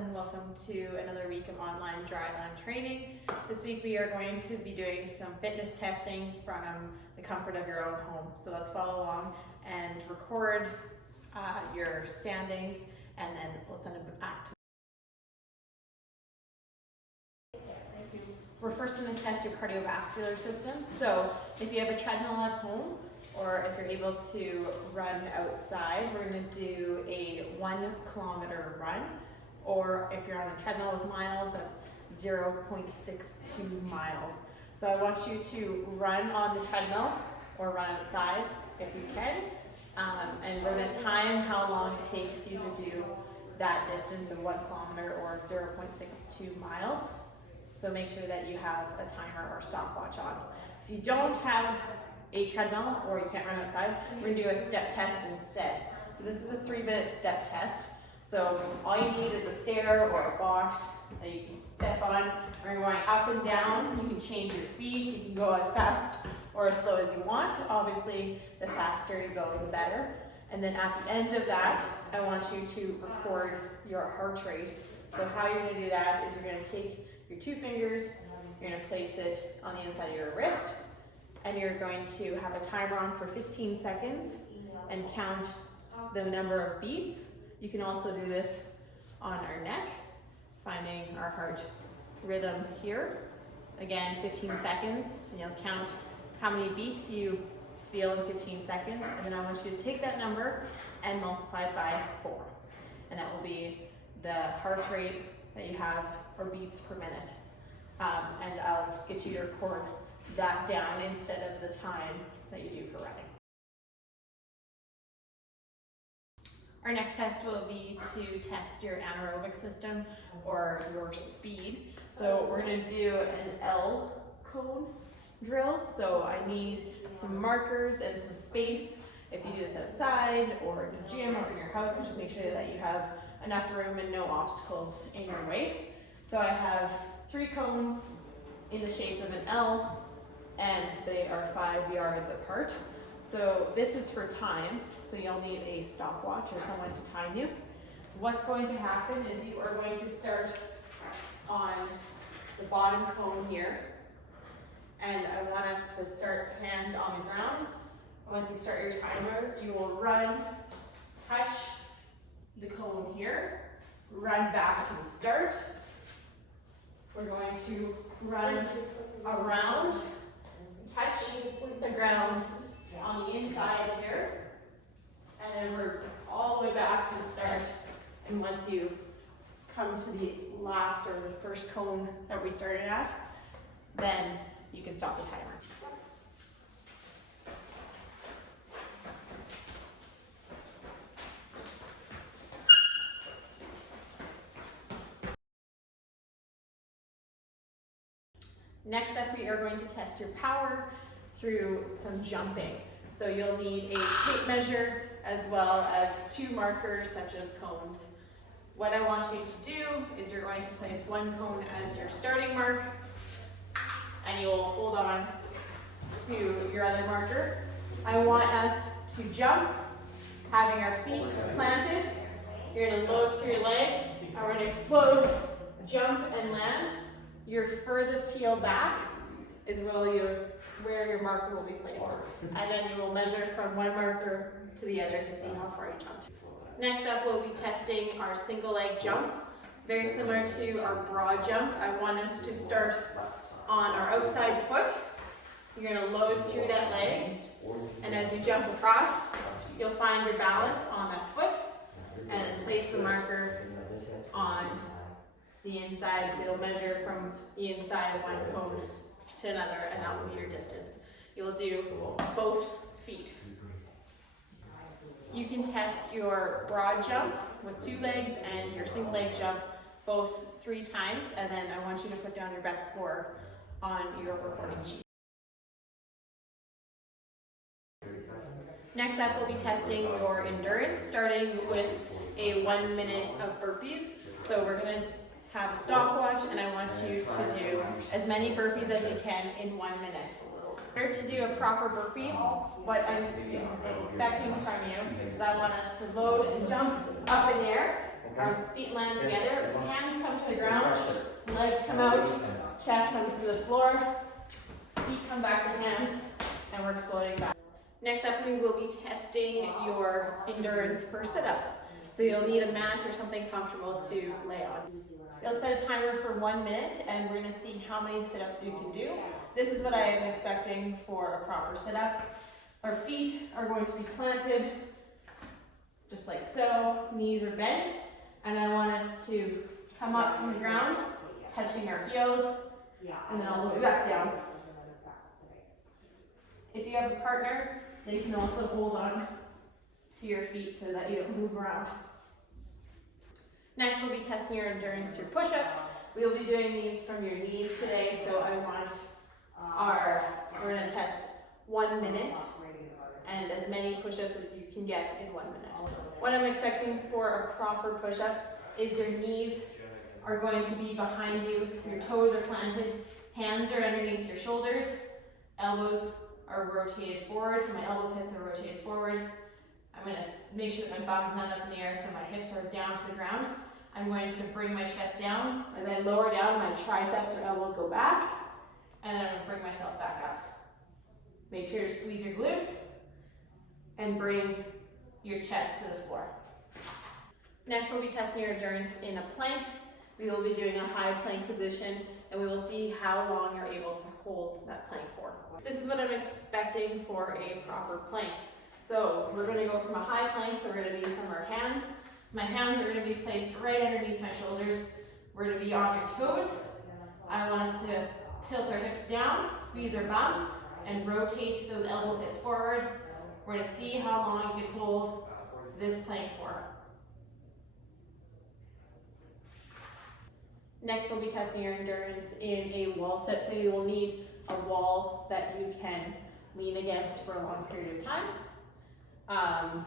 and welcome to another week of online dryland training. This week we are going to be doing some fitness testing from the comfort of your own home. So let's follow along and record your standings, and then we'll send them back to you. We're first going to test your cardiovascular system. So if you have a treadmill at home, or if you're able to run outside, we're going to do a 1 kilometer run. Or if you're on a treadmill with miles, that's 0.62 miles. So I want you to run on the treadmill or run outside if you can. And we're going to time how long it takes you to do that distance of 1 kilometer or 0.62 miles. So make sure that you have a timer or stopwatch on. If you don't have a treadmill or you can't run outside, we're going to do a step test instead. So this is a 3-minute step test. So all you need is a stair or a box that you can step on. We're going up and down. You can change your feet. You can go as fast or as slow as you want. Obviously, the faster you go, the better. And then at the end of that, I want you to record your heart rate. So how you're going to do that is you're going to take your 2 fingers, you're going to place it on the inside of your wrist, and you're going to have a timer on for 15 seconds and count the number of beats. You can also do this on our neck, finding our heart rhythm here. Again, 15 seconds, and you'll count how many beats you feel in 15 seconds, and then I want you to take that number and multiply it by 4. And that will be the heart rate that you have, or beats per minute. And I'll get you to record that down instead of the time that you do for running. Our next test will be to test your anaerobic system or your speed. So we're going to do an L cone drill. So I need some markers and some space. If you do this outside or in a gym or in your house, just make sure that you have enough room and no obstacles in your way. So I have 3 cones in the shape of an L, and they are 5 yards apart. So this is for time, so you'll need a stopwatch or someone to time you. What's going to happen is you are going to start on the bottom cone here, and I want us to start hand on the ground. Once you start your timer, you will run, touch the cone here, run back to the start. We're going to run around, touch the ground on the inside here, and then we're all the way back to the start. And once you come to the last or the first cone that we started at, then you can stop the timer. Next up, we are going to test your power through some jumping. So you'll need a tape measure as well as 2 markers such as cones. What I want you to do is you're going to place 1 cone as your starting mark, and you'll hold on to your other marker. I want us to jump, having our feet planted. You're going to load through your legs, and we're going to explode, jump, and land. Your furthest heel back is where your marker will be placed. And then you will measure from 1 marker to the other to see how far you jumped. Next up, we'll be testing our single leg jump. Very similar to our broad jump. I want us to start on our outside foot. You're going to load through that leg, and as you jump across, you'll find your balance on that foot and place the marker on the inside, so you'll measure from the inside of 1 cone to another, and that will be your distance. You'll do both feet. You can test your broad jump with 2 legs and your single leg jump both 3 times, and then I want you to put down your best score on your recording sheet. Next up, we'll be testing your endurance, starting with a 1 minute of burpees. So we're going to have a stopwatch, and I want you to do as many burpees as you can in 1 minute. In order to do a proper burpee, what I'm expecting from you is I want us to load and jump up in the air, Our feet land together, hands come to the ground, legs come out, chest comes to the floor, feet come back to hands, and we're exploding back. Next up, we will be testing your endurance for sit-ups. So you'll need a mat or something comfortable to lay on. You'll set a timer for 1 minute, and we're gonna see how many sit-ups you can do. This is what I am expecting for a proper sit-up. Our feet are going to be planted, just like so, knees are bent, and I want us to come up from the ground, touching our heels, and then all the way back down. If you have a partner, they can also hold on to your feet so that you don't move around. Next, we'll be testing your endurance through push-ups. We'll be doing these from your knees today, so we're gonna test 1 minute and as many push-ups as you can get in 1 minute. What I'm expecting for a proper push-up is your knees are going to be behind you, your toes are planted, hands are underneath your shoulders, elbows are rotated forward, so my elbow pits are rotated forward. I'm going to make sure that my bum's not up in the air, so my hips are down to the ground. I'm going to bring my chest down. As I lower down, my triceps or elbows go back, and then I'm going to bring myself back up. Make sure to squeeze your glutes, and bring your chest to the floor. Next, we'll be testing your endurance in a plank. We will be doing a high plank position, and we will see how long you're able to hold that plank for. This is what I'm expecting for a proper plank. So we're going to go from a high plank, so we're going to be from our hands. So my hands are going to be placed right underneath my shoulders. We're going to be on your toes. I want us to tilt our hips down, squeeze our bum, and rotate those elbow pits forward. We're going to see how long you can hold this plank for. Next, we'll be testing your endurance in a wall set, so you will need a wall that you can lean against for a long period of time.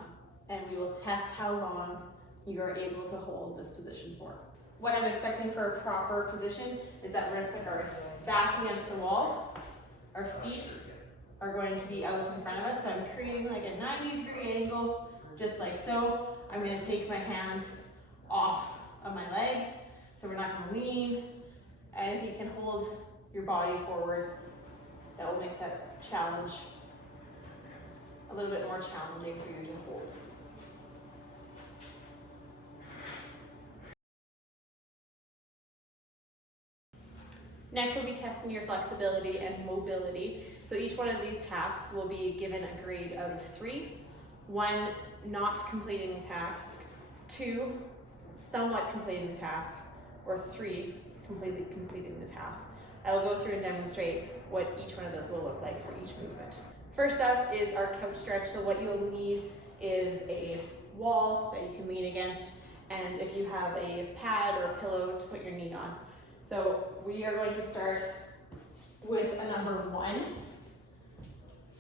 And we will test how long you are able to hold this position for. What I'm expecting for a proper position is that we're going to put our back against the wall. Our feet are going to be out in front of us, so I'm creating like a 90-degree angle, just like so. I'm going to take my hands off of my legs, so we're not going to lean. And if you can hold your body forward, that will make that challenge a little bit more challenging for you to hold. Next, we'll be testing your flexibility and mobility. So each one of these tasks will be given a grade out of 3. 1, not completing the task. 2, somewhat completing the task. Or 3, completely completing the task. I will go through and demonstrate what each one of those will look like for each movement. First up is our couch stretch. So what you'll need is a wall that you can lean against, and if you have a pad or a pillow to put your knee on. So we are going to start with a number 1.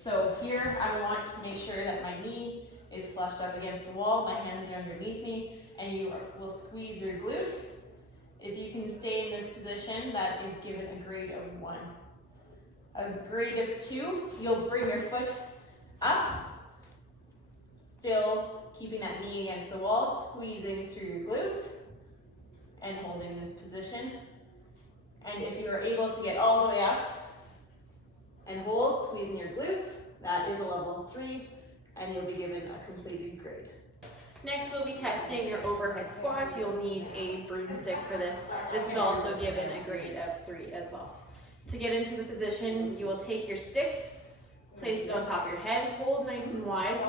So here I want to make sure that my knee is flushed up against the wall, my hands are underneath me, and you will squeeze your glute. If you can stay in this position, that is given a grade of 1. A grade of 2, you'll bring your foot up, still keeping that knee against the wall, squeezing through your glutes, and holding this position. And if you are able to get all the way up and hold, squeezing your glutes, that is a level 3, and you'll be given a completed grade. Next, we'll be testing your overhead squat. You'll need a broomstick for this. This is also given a grade of 3 as well. To get into the position, you will take your stick, place it on top of your head, hold nice and wide.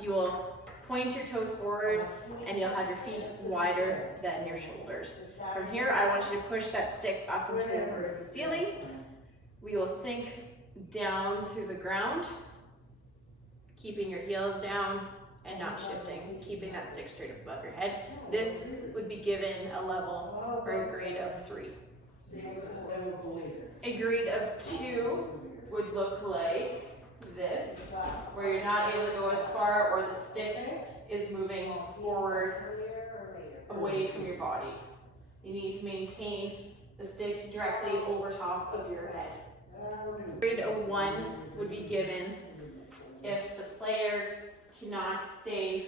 You will point your toes forward, and you'll have your feet wider than your shoulders. From here, I want you to push that stick up and towards the ceiling. We will sink down through the ground, keeping your heels down and not shifting, keeping that stick straight above your head. This would be given a level or a grade of 3. A grade of 2 would look like this, where you're not able to go as far or the stick is moving forward away from your body. You need to maintain the stick directly over top of your head. Grade of 1 would be given if the player cannot stay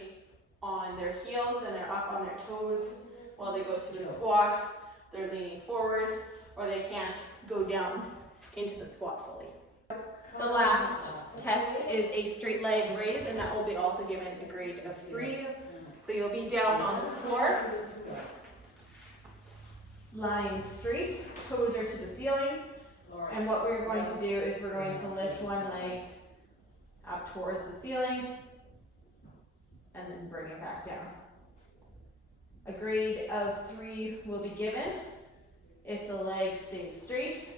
on on their heels and they're up on their toes while they go through the squat. They're leaning forward, or they can't go down into the squat fully. The last test is a straight leg raise, and that will be also given a grade of 3. So you'll be down on the floor, lying straight, toes are to the ceiling, and what we're going to do is we're going to lift one leg up towards the ceiling, and then bring it back down. A grade of 3 will be given if the leg stays straight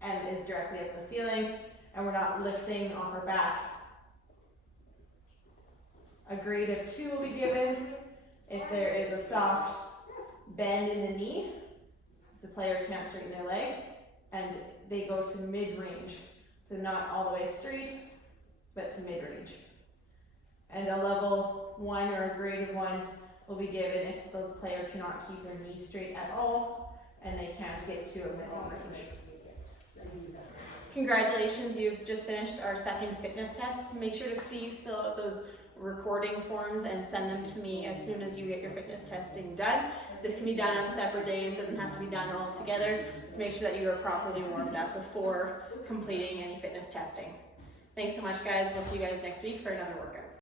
and is directly at the ceiling, and we're not lifting off our back. A grade of 2 will be given if there is a soft bend in the knee, if the player can't straighten their leg, and they go to mid-range. So not all the way straight, but to mid-range. And a level 1 or a grade of 1 will be given if the player cannot keep their knee straight at all, and they can't get to a mid-range. Congratulations, you've just finished our second fitness test. Make sure to please fill out those recording forms and send them to me as soon as you get your fitness testing done. This can be done on separate days, doesn't have to be done all together. Just make sure that you are properly warmed up before completing any fitness testing. Thanks so much, guys. We'll see you guys next week for another workout.